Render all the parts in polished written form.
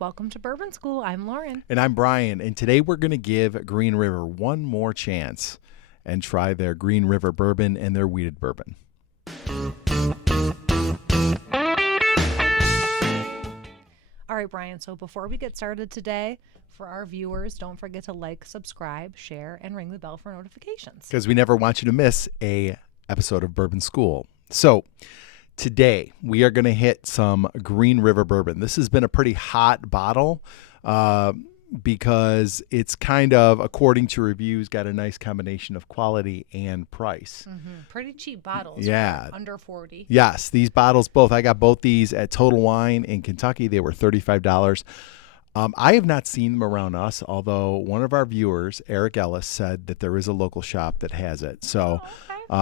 Welcome to Bourbon School. I'm Lauren. And I'm Brian, and today we're going to give Green River one more chance and try their Green River bourbon and their wheated bourbon. All right, Brian, so before we get started today, for our viewers, don't forget to like, subscribe, share, and ring the bell for notifications. Because we never want you to miss a episode of Bourbon School. So today we are going to hit some Green River bourbon. This has been a pretty hot bottle because it's kind of, according to reviews, got a nice combination of quality and price. Pretty cheap bottles. Yeah. Under 40. Yes, these bottles both. I got both these at Total Wine in Kentucky. They were $35. I have not seen them around us, although one of our viewers, Eric Ellis, said that there is a local shop that has it. So,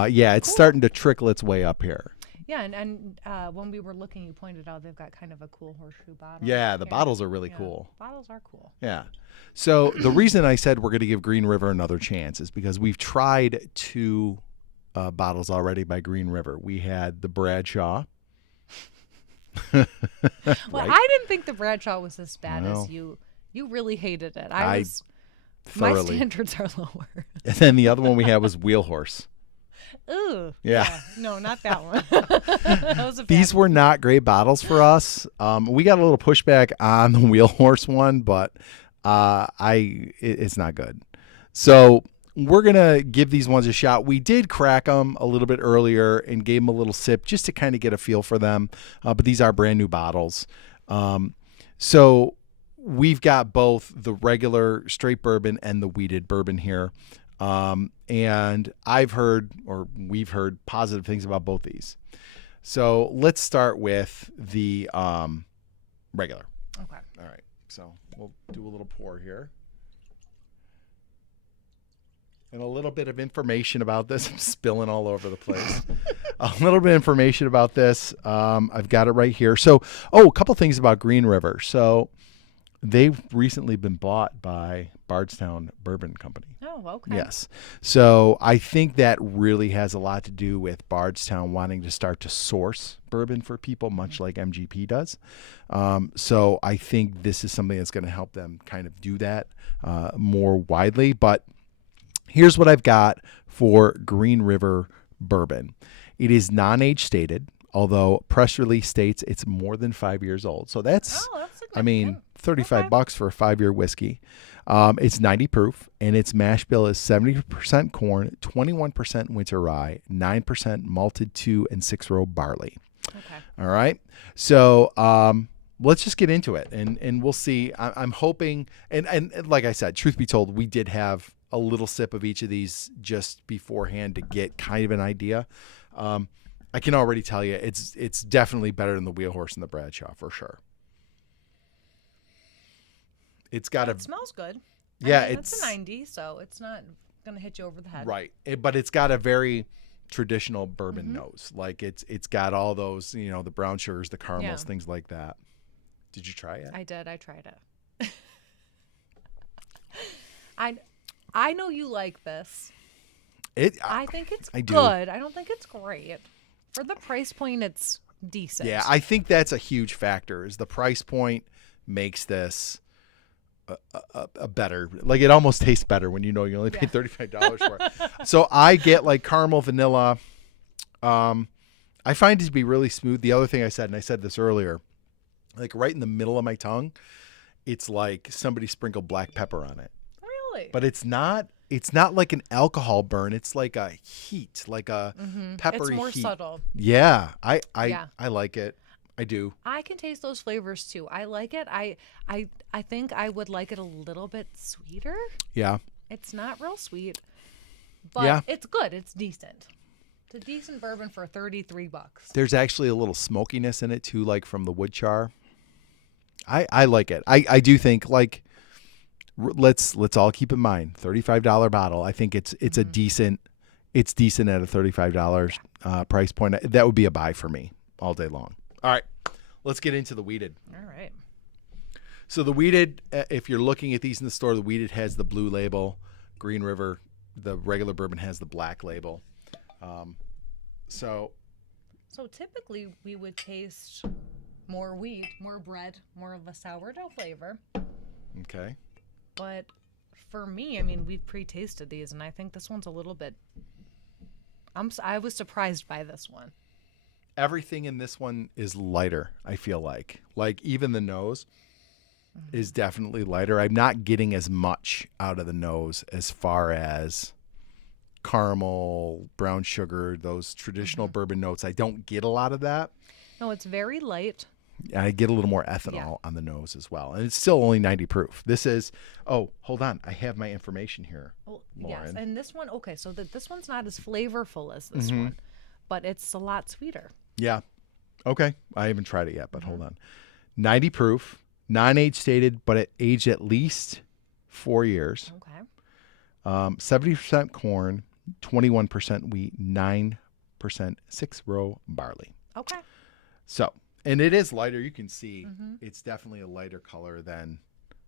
yeah, it's starting to trickle its way up here. Yeah, and when we were looking, you pointed out they've got kind of a cool horseshoe bottle. Yeah, the bottles are really cool. Bottles are cool. Yeah. So the reason I said we're going to give Green River another chance is because we've tried two bottles already by Green River. We had the Bradshaw. Well, Right? I didn't think the Bradshaw was as bad No. as you. You really hated it. I My thoroughly. standards are lower. And then the other one we had was Wheelhorse. Ooh. Yeah. No, not that one. That was a bad These were not great bottles for us. We got a little pushback on the Wheelhorse one, but it's not good. So we're going to give these ones a shot. We did crack them a little bit earlier and gave them a little sip just to kind of get a feel for them. But these are brand new bottles. So we've got both the regular straight bourbon and the wheated bourbon here. And we've heard positive things about both these. So let's start with the regular. Okay. All right. So we'll do a little pour here. And a little bit of information about this. I'm spilling all over the place. A little bit of information about this. I've got it right here. So, a couple things about Green River. So they've recently been bought by Bardstown Bourbon Company. Oh, okay. Yes. So I think that really has a lot to do with Bardstown wanting to start to source bourbon for people, much like MGP does. So I think this is something that's going to help them kind of do that more widely. But here's what I've got for Green River bourbon. It is non-age stated, although press release states it's more than 5 years old. So that's significant. $35 for a 5-year whiskey. It's 90 proof, and its mash bill is 70% corn, 21% winter rye, 9% malted 2 and 6-row barley. Okay. All right. So let's just get into it, and we'll see. I'm hoping, and like I said, truth be told, we did have a little sip of each of these just beforehand to get kind of an idea. I can already tell you it's definitely better than the Wheelhorse and the Bradshaw for sure. It smells good. Yeah, it's a 90, so it's not going to hit you over the head. Right. But it's got a very traditional bourbon nose. Like it's got all those, the brown sugars, the caramels, things like that. Did you try it? I did. I tried it. I know you like this. I think it's I do. good. I don't think it's great. For the price point, it's decent. Yeah, I think that's a huge factor. Is the price point makes this a better, like it almost tastes better when you only paid $35 for it. So I get like caramel, vanilla. I find it to be really smooth. The other thing I said, and I said this earlier, like right in the middle of my tongue, it's like somebody sprinkled black pepper on it. Really? But it's not like an alcohol burn. It's like a heat, like a peppery heat. It's more subtle. Yeah, I like it. I do. I can taste those flavors too. I like it. I think I would like it a little bit sweeter. Yeah. It's not real sweet, but it's good. It's decent. It's a decent bourbon for $33. There's actually a little smokiness in it too, like from the wood char. I like it. I do think like let's all keep in mind $35 bottle. I think it's a decent. It's decent at a $35 price point. That would be a buy for me all day long. All right, let's get into the wheated. All right. So the wheated, if you're looking at these in the store, the wheated has the blue label. Green River, the regular bourbon has the black label. So typically we would taste more wheat, more bread, more of a sourdough flavor. Okay. But for me, I mean, we've pre-tasted these, and I think this one's a little bit. I was surprised by this one. Everything in this one is lighter, I feel like. Like even the nose is definitely lighter. I'm not getting as much out of the nose as far as caramel, brown sugar, those traditional bourbon notes. I don't get a lot of that. No, it's very light. And I get a little more ethanol on the nose as well. And it's still only 90 proof. This is, oh, hold on. I have my information here, Lauren. Yes, and this one, okay, so this one's not as flavorful as this one, but it's a lot sweeter. Yeah. Okay. I haven't tried it yet, but hold on. 90 proof, non-age stated, but it aged at least 4 years. Okay. 70% corn, 21% wheat, 9% 6-row barley. Okay. So, and it is lighter. You can see it's definitely a lighter color than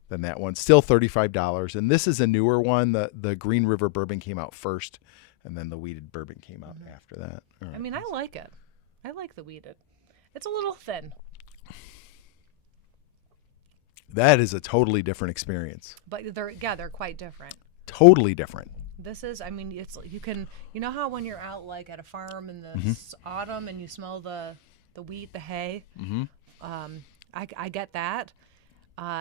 that one. Still $35. And this is a newer one. The Green River bourbon came out first, and then the wheated bourbon came out after that. All right. I mean, I like it. I like the wheated. It's a little thin. That is a totally different experience. But they're quite different. Totally different. This is, I mean, it's you know how when you're out like at a farm in the autumn and you smell the wheat, the hay. I get that.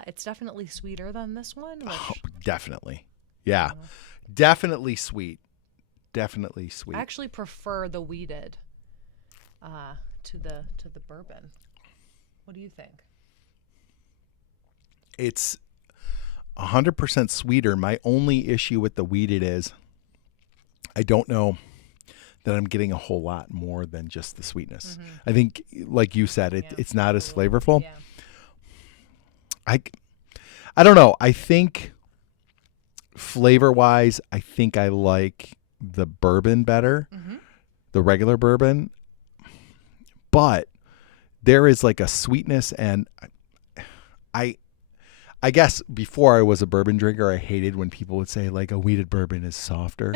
It's definitely sweeter than this one. Which, definitely. Yeah. Definitely sweet. Definitely sweet. I actually prefer the wheated to the bourbon. What do you think? It's 100% sweeter. My only issue with the wheated is I don't know that I'm getting a whole lot more than just the sweetness. I think, like you said, it's not as flavorful. Yeah. I don't know. I think flavor-wise, I think I like the bourbon better, the regular bourbon. But there is like a sweetness, and I guess before I was a bourbon drinker, I hated when people would say like a wheated bourbon is softer.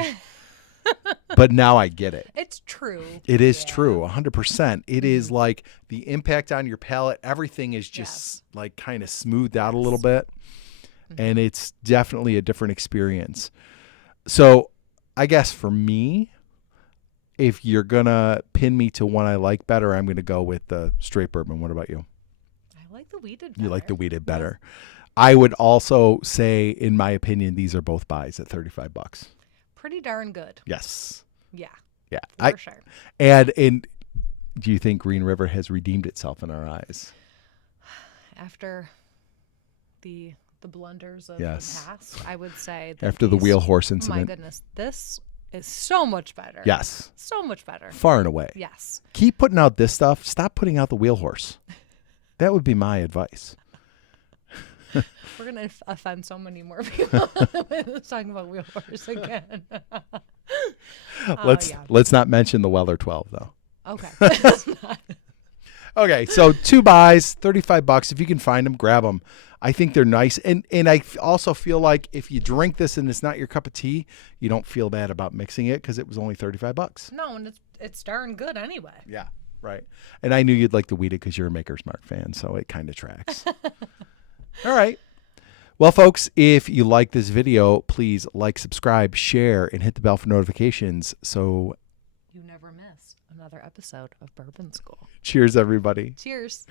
But now I get it. It's true. It is true, 100%. It is like the impact on your palate. Everything is just like kind of smoothed out a little bit. And it's definitely a different experience. So I guess for me, if you're going to pin me to one I like better, I'm going to go with the straight bourbon. What about you? I like the wheated better. You like the wheated better. I would also say, in my opinion, these are both buys at $35. Pretty darn good. Yes. Yeah. Yeah. For sure. And do you think Green River has redeemed itself in our eyes? After the blunders of Yes. the past, I would say that After the wheel horse oh incident. my goodness, this is so much better. Yes. So much better. Far and away. Yes. Keep putting out this stuff. Stop putting out the wheel horse. That would be my advice. We're going to offend so many more people talking about wheel horse again. Let's not mention the Weller 12 though. Okay. Okay, so 2 buys, $35. If you can find them, grab them. I think they're nice, and I also feel like if you drink this and it's not your cup of tea, you don't feel bad about mixing it because it was only $35. No, and it's darn good anyway. Yeah, right. And I knew you'd like the wheated because you're a Maker's Mark fan, so it kind of tracks. All right. Well, folks, if you like this video, please like, subscribe, share, and hit the bell for notifications so you never miss another episode of Bourbon School. cheers, everybody. Cheers.